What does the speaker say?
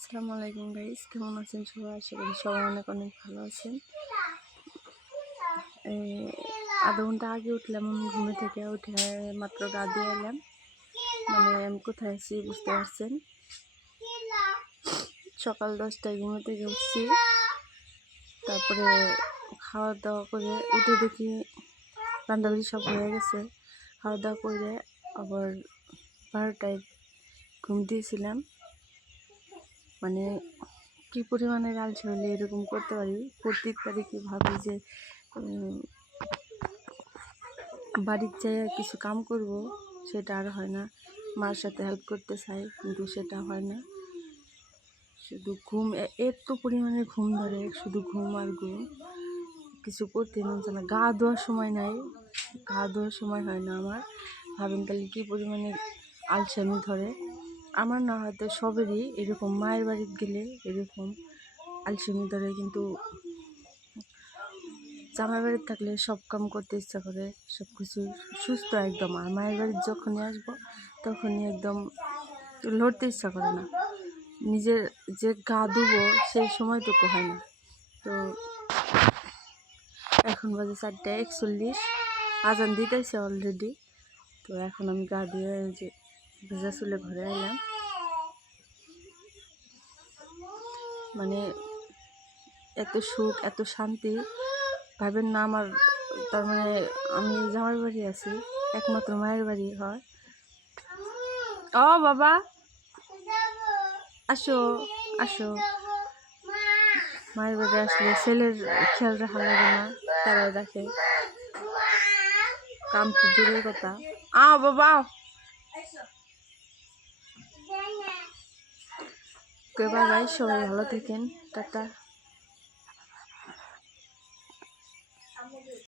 আসসালামু আলাইকুম গাইস, কেমন আছেন সবাই? আশা করি সবাই অনেক অনেক ভালো আছেন। আধা ঘন্টা আগে উঠলাম ঘুমে থেকে, উঠে মাত্র গা দিয়ে এলাম। মানে আমি কোথায় আছি বুঝতে পারছেন। সকাল 10টায় ঘুমে থেকে উঠছি, তারপরে খাওয়া দাওয়া করে উঠে দেখি রান্নাবাড়ি সব হয়ে গেছে। খাওয়া দাওয়া করে আবার 12টায় ঘুম দিয়েছিলাম। মানে কি পরিমাণে আলসে হলে এরকম করতে পারি। প্রত্যেক তারিখে ভাবি যে বাড়ির চেয়ে কিছু কাম করব, সেটা আর হয় না। মার সাথে হেল্প করতে চাই, কিন্তু সেটা হয় না। শুধু ঘুম, এত পরিমাণে ঘুম ধরে, শুধু ঘুম আর ঘুম, কিছু করতে মন চায় না। গা ধোয়ার সময় নাই, গা ধোয়ার সময় হয় না আমার। ভাবেন তাহলে কী পরিমাণে আলসেমি ধরে। আমার না হয়তো সবেরই এরকম, মায়ের বাড়িতে গেলে এরকম আলসেমি ধরে, কিন্তু জামাই বাড়িতে থাকলে সব কাম করতে ইচ্ছা করে, সব কিছু সুস্থ একদম। আর মায়ের বাড়িতে যখনই আসবো তখনই একদম লড়তে ইচ্ছা করে না। নিজের যে গা ধুবো সেই সময়টুকু হয় না। তো এখন বাজে 4:41, আজান দিতেছে অলরেডি। তো এখন আমি গা দিয়ে যে ভেজা চুলে ঘরে এলাম। মানে এত সুখ, এত শান্তি ভাবেন না। আমার তার মানে আমি জামাই বাড়ি আছি, একমাত্র মায়ের বাড়ি হয়। ও বাবা, আসো আসো। মায়ের বাড়ি আসলে ছেলের খেয়াল রাখা লাগে না, তারাই রাখে। কাম তো দূরের কথা। বাবা, বাই, সবাই ভালো থাকেন, টাটা।